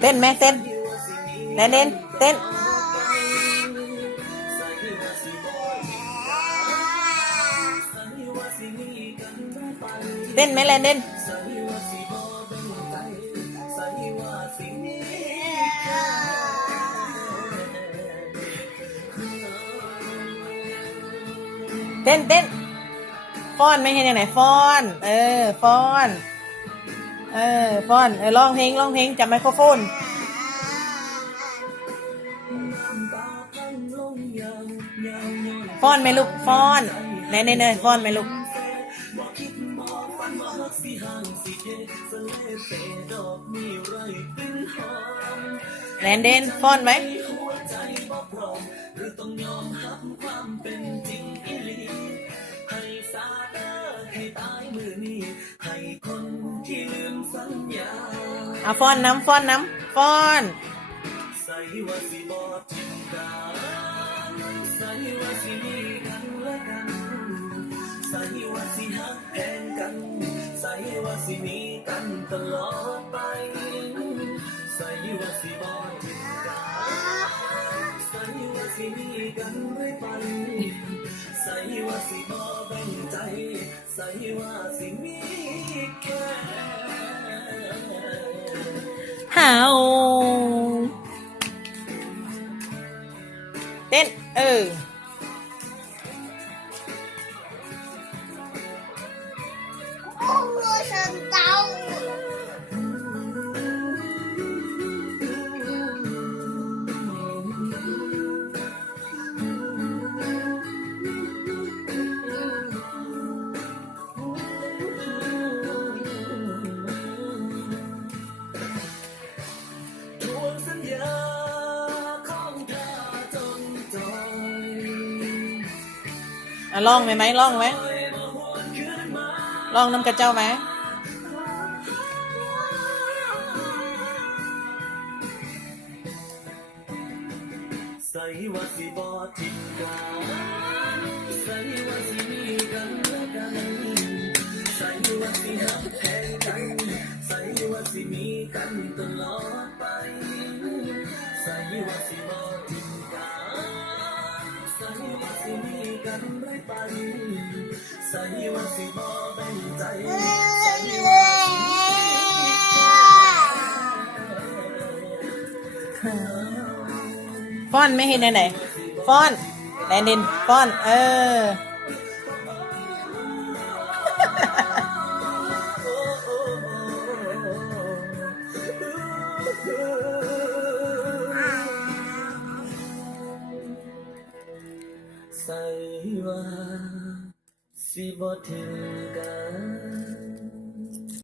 เต้นไหมเต้นแลนเดนเต้นเต้นไหมแลนเดนเต้นเต้นฟ้อนไม่เห็นอย่างไหนฟ้อนฟ้อนฟ้อนร้องเพลงจับไมโครโฟนฟ้อนไหมลูกฟ้อนไหนฟ้อนไหมลูกแลนเดนฟ้อนไหมเอาฟ้อนน้ำฟ้อนใส่ว่าสิฮักแพงกันใส่ว่าสิมีกันตลอดไปใส่ว่าสิบ่ทิ้งกันใส่ว่าสิมีกันเรื่อยไปใส่ว่าสิบ่แบ่งใจใส่ว่าสิมีแค่หาวเต้น我想打我。ทวงสัญญาของเธอจนจอยร้องไหมร้องไหมร้องน้ำกระเจ้าไหมใส่ว่าสิบ่ทิ้งกันใส่ว่าสิมีกันและกันใส่ว่าสิฮักแทนกันใส่ว่าสิมีกันตลอดไปใส่ว่าสิบ่ทิ้งกันใส่ว่าสิมีกันเรื่อยไปใส่ว่าสิบ่แบ่งใจใส่ว่าสิฟ้อนไม่เห็นไหนฟ้อนแลนดินฟ้อนใส่ว่าสิบ่ทิ้งกัน